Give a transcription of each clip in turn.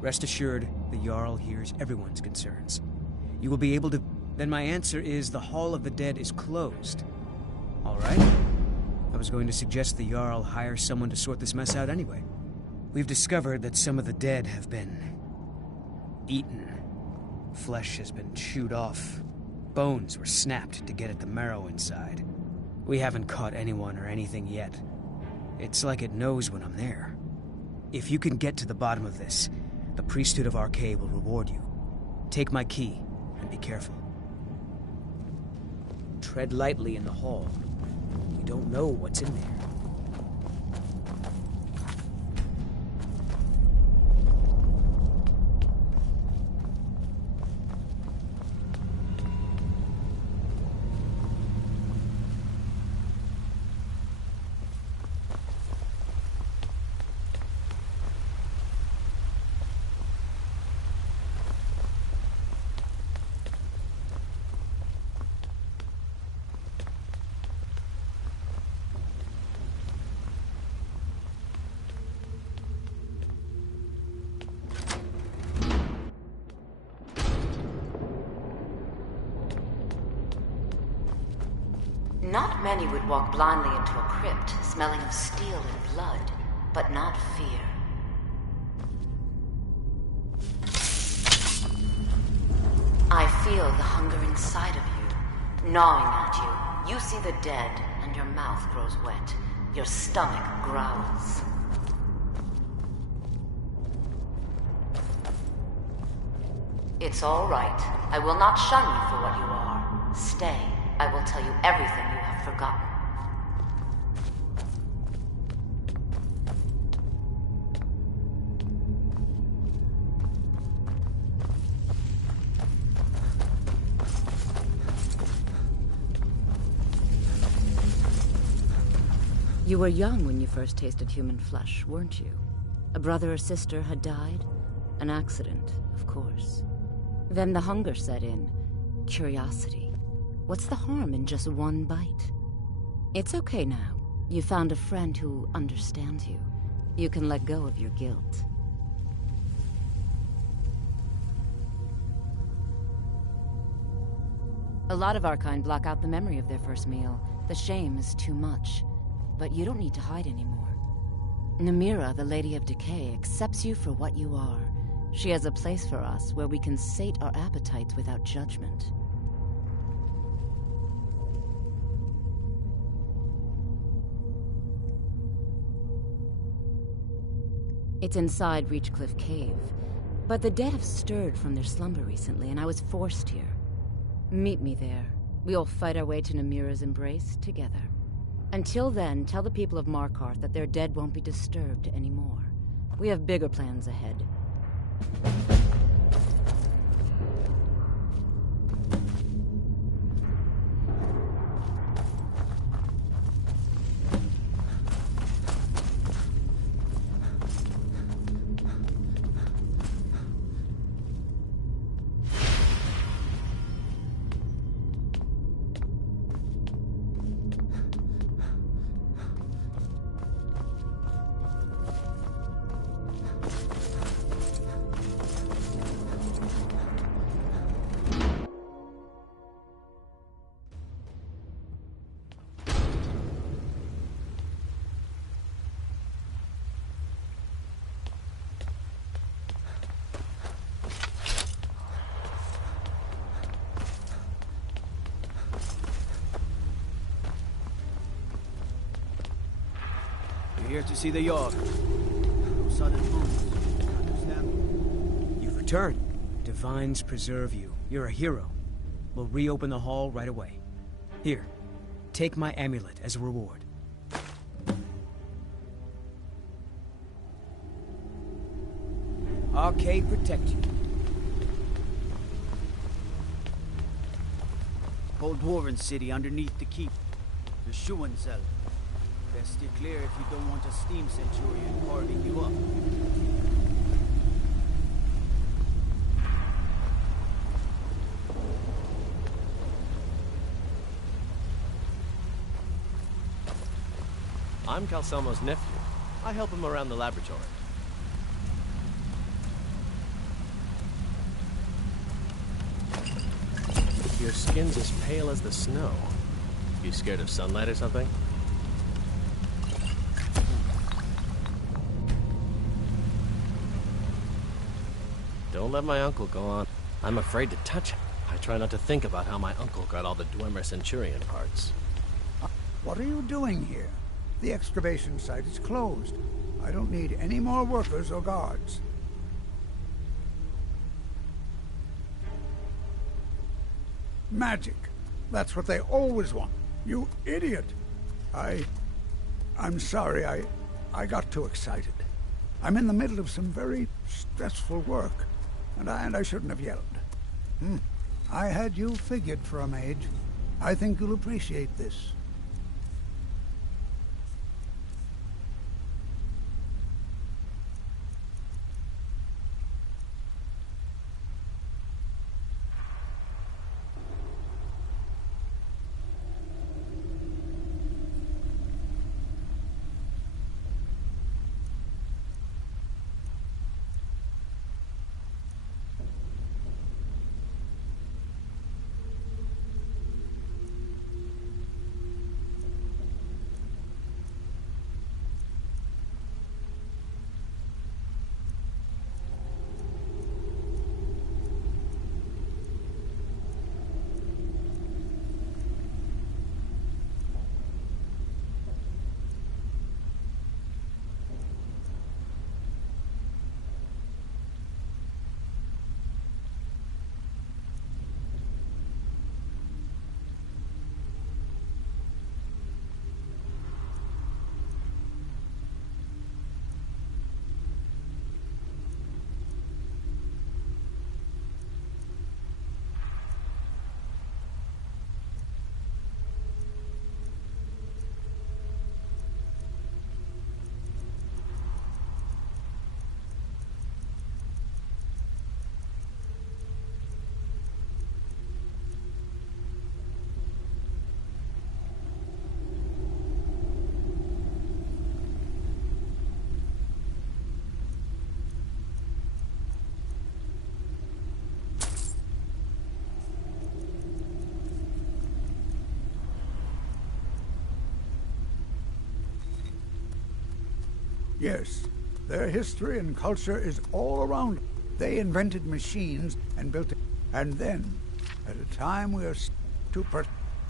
Rest assured, the Jarl hears everyone's concerns. You will be able to... Then my answer is the Hall of the Dead is closed. All right? I was going to suggest the Jarl hire someone to sort this mess out anyway. We've discovered that some of the dead have been... eaten. Flesh has been chewed off. Bones were snapped to get at the marrow inside. We haven't caught anyone or anything yet. It's like it knows when I'm there. If you can get to the bottom of this, the priesthood of Arcade will reward you. Take my key, and be careful. Tread lightly in the hall. You don't know what's in there. Not many would walk blindly into a crypt, smelling of steel and blood, but not fear. I feel the hunger inside of you, gnawing at you. You see the dead, and your mouth grows wet. Your stomach growls. It's all right. I will not shun you for what you are. Stay. I will tell you everything you have forgotten. You were young when you first tasted human flesh, weren't you? A brother or sister had died? An accident, of course. Then the hunger set in. Curiosity. What's the harm in just one bite? It's okay now. You found a friend who understands you. You can let go of your guilt. A lot of our kind block out the memory of their first meal. The shame is too much. But you don't need to hide anymore. Namira, the Lady of Decay, accepts you for what you are. She has a place for us where we can sate our appetites without judgment. It's inside Reachcliff Cave. But the dead have stirred from their slumber recently, and I was forced here. Meet me there. We'll fight our way to Namira's embrace together. Until then, tell the people of Markarth that their dead won't be disturbed anymore. We have bigger plans ahead. Here to see the Jarl. No sudden moves. Understand? You've returned. Divines preserve you. You're a hero. We'll reopen the hall right away. Here, take my amulet as a reward. Arcade protect you. Old Dwarven city underneath the keep. The shoeing cell. Best steer clear if you don't want a steam centurion carving you up. I'm Calselmo's nephew. I help him around the laboratory. Your skin's as pale as the snow. You scared of sunlight or something? Don't let my uncle go on. I'm afraid to touch him. I try not to think about how my uncle got all the Dwemer Centurion parts. What are you doing here? The excavation site is closed. I don't need any more workers or guards. Magic. That's what they always want. You idiot. I'm sorry, I got too excited. I'm in the middle of some very stressful work, and I shouldn't have yelled. I had you figured for a mage. I think you'll appreciate this. Yes, their history and culture is all around. They invented machines and built it. And then, at a time we are too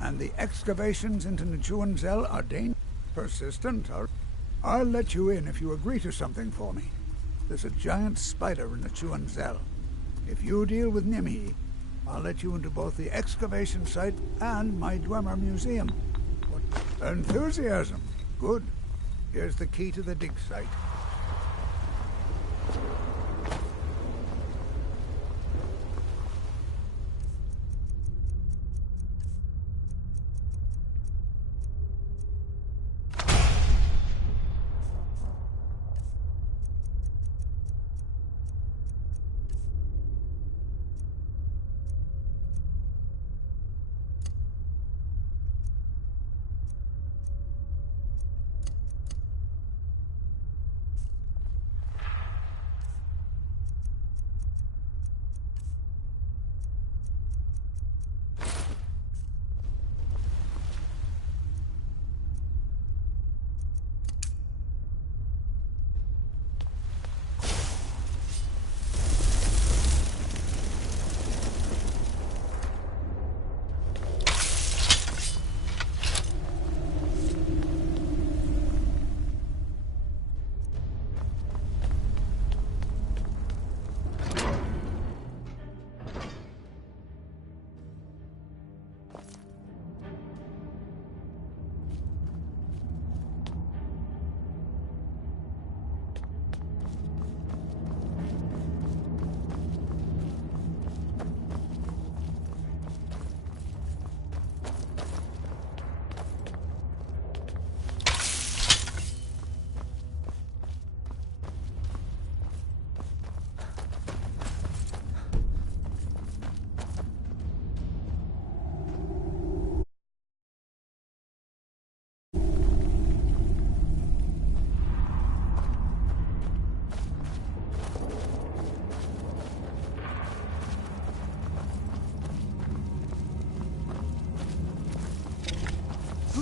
and the excavations into Nichuanzel are persistent. I'll let you in if you agree to something for me. There's a giant spider in Nichuanzel. If you deal with Nimhi, I'll let you into both the excavation site and my Dwemer museum. What? Enthusiasm. Good. Here's the key to the dig site.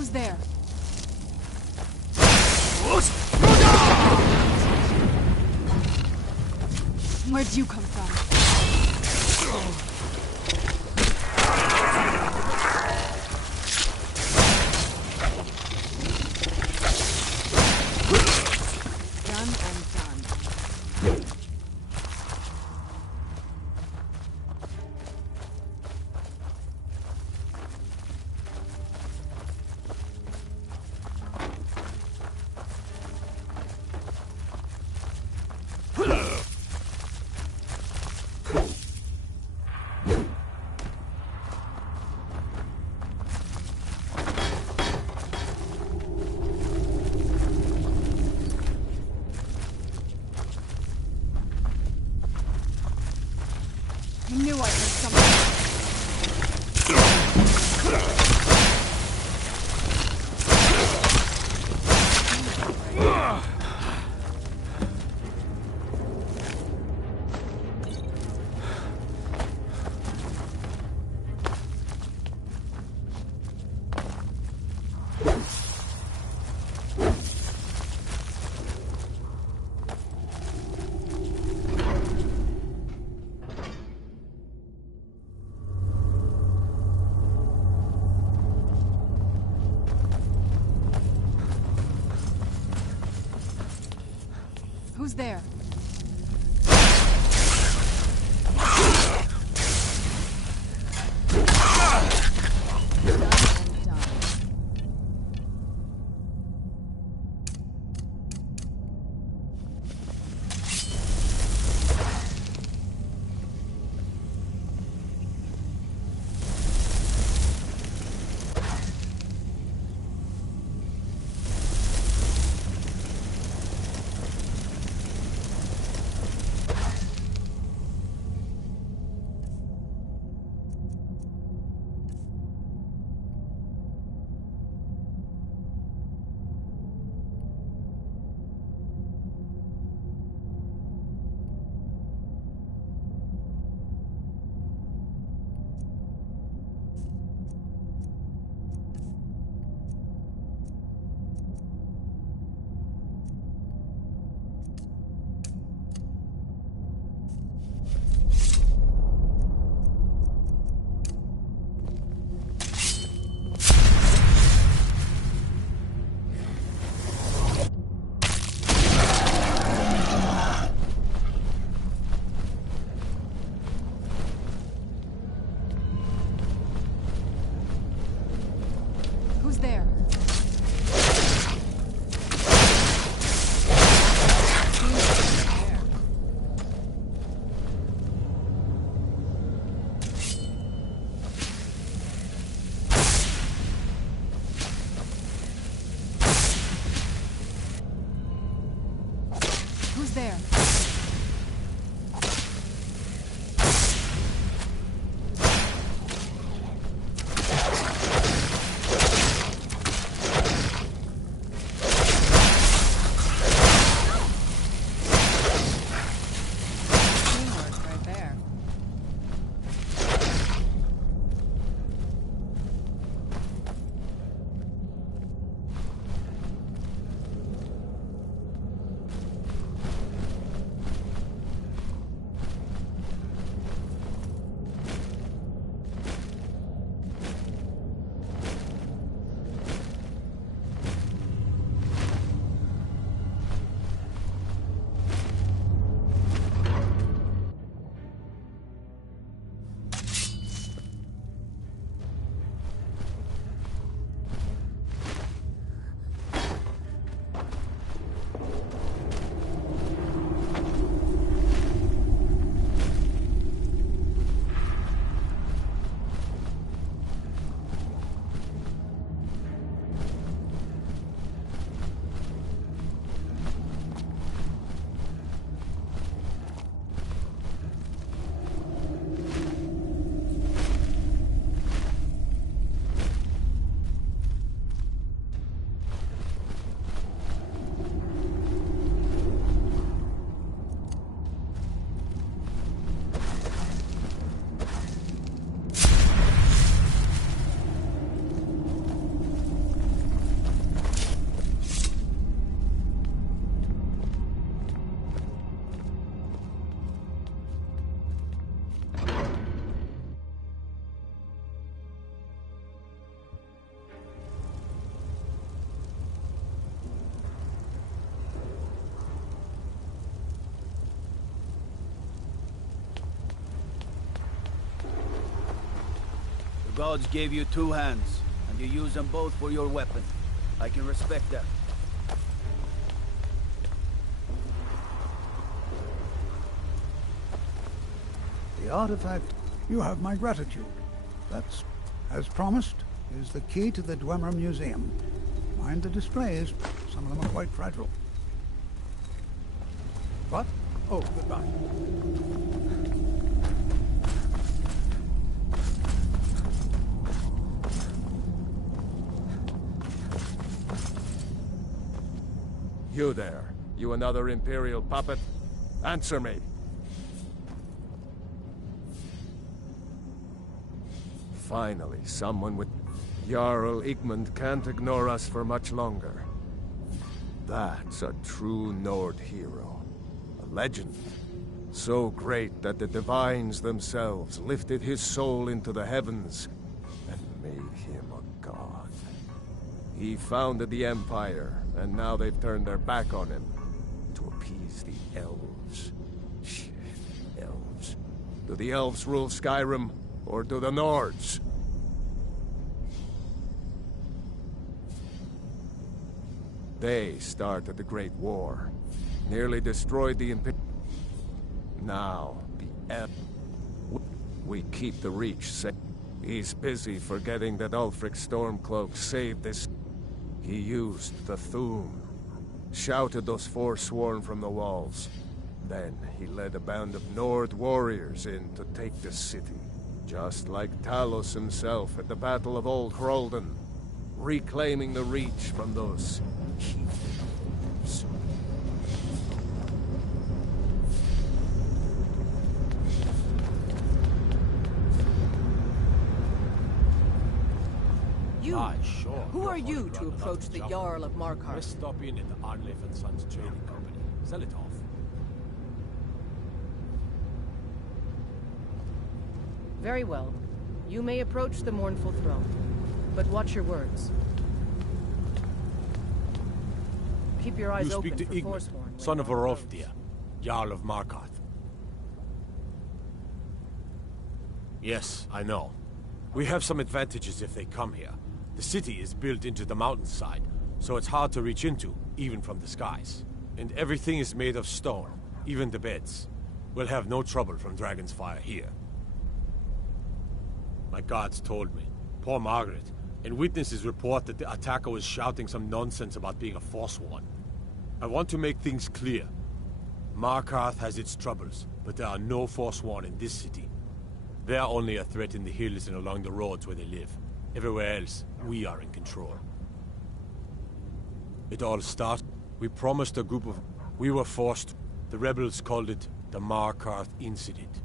Who's there? Where'd you come from? Done and done. I knew I heard something. Who's there? Done and done. gods gave you two hands, and you use them both for your weapon. I can respect that. The artifact, you have my gratitude. That's, as promised, is the key to the Dwemer Museum. Mind the displays. Some of them are quite fragile. What? Oh, goodbye. You there. You another Imperial puppet? Answer me. Finally, someone with... Jarl Igmund can't ignore us for much longer. That's a true Nord hero. A legend. So great that the divines themselves lifted his soul into the heavens and made him a god. He founded the Empire, and now they've turned their back on him to appease the elves. Shit, elves. Do the elves rule Skyrim, or do the Nords? They started the Great War, nearly destroyed the Imperium. Now, the elves... We keep the Reach safe. He's busy forgetting that Ulfric Stormcloak saved this... He used the Thum, shouted those Forsworn from the walls. Then he led a band of Nord warriors in to take the city. Just like Talos himself at the Battle of Old Hroldan, reclaiming the Reach from those heathens. You? Sure. Who are you to approach the Jarl of Markarth? Let's stop in at the Arnleif and Sons Trading Company. Sell it off. Very well. You may approach the mournful throne, but watch your words. Keep your eyes You open speak to for Igmund, Forsworn. son of Arolfdir, Jarl of Markarth. Yes, I know. We have some advantages if they come here. The city is built into the mountainside, so it's hard to reach into, even from the skies. And everything is made of stone, even the beds. We'll have no trouble from Dragon's Fire here. My guards told me. Poor Margaret. And witnesses report that the attacker was shouting some nonsense about being a Forsworn. I want to make things clear. Markarth has its troubles, but there are no Forsworn in this city. They are only a threat in the hills and along the roads where they live. Everywhere else, we are in control. It all started. We promised a group of... We were forced. The rebels called it the Markarth Incident.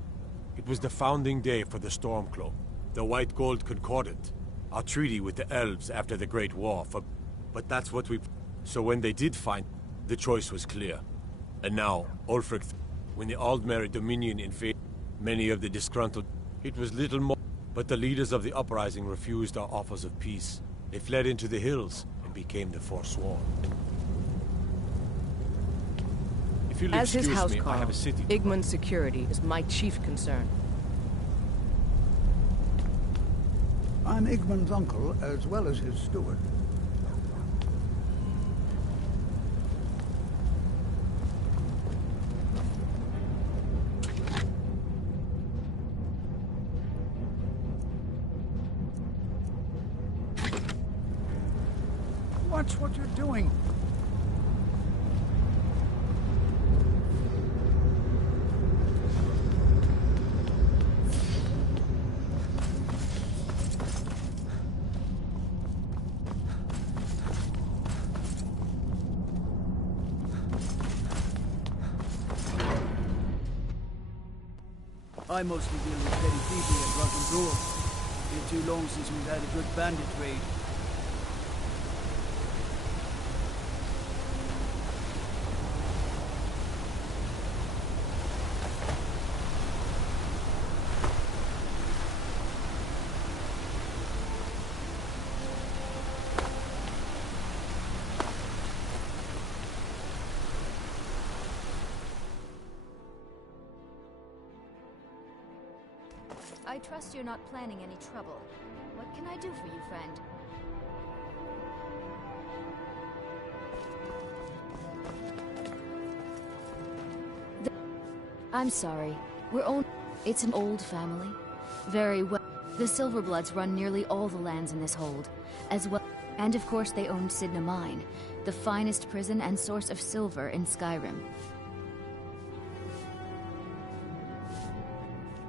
It was the founding day for the Stormcloak, the White Gold Concordant, our treaty with the elves after the Great War. But that's what we... So when they did find... The choice was clear. And now, Ulfric... When the Aldmeri Dominion invaded many of the disgruntled... It was little more... But the leaders of the uprising refused our offers of peace. They fled into the hills and became the Forsworn. If you'll As his excuse me, housecarl, I have a city. Igmund's security is my chief concern. I'm Igmund's uncle, as well as his steward. Watch what you're doing. I mostly deal with petty people and drunken dwarves. Been too long since we've had a good bandit raid. I trust you're not planning any trouble. What can I do for you, friend? I'm sorry. It's an old family. Very well. The Silverbloods run nearly all the lands in this hold, as well. And of course they owned Sidna Mine, the finest prison and source of silver in Skyrim.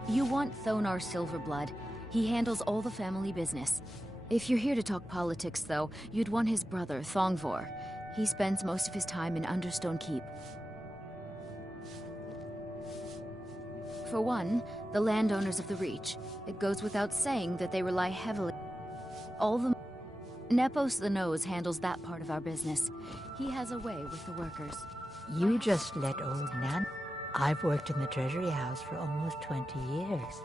You want Thonar Silverblood. He handles all the family business. If you're here to talk politics, though, you'd want his brother, Thongvor. He spends most of his time in Understone Keep. For one, the landowners of the Reach. It goes without saying that they rely heavily on Nepos the Nose handles that part of our business. He has a way with the workers. You just let old Nan. I've worked in the Treasury House for almost 20 years.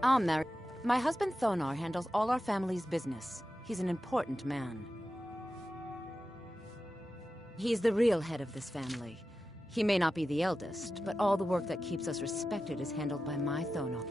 I'm married. My husband Thonar handles all our family's business. He's an important man. He's the real head of this family. He may not be the eldest, but all the work that keeps us respected is handled by my Thonar.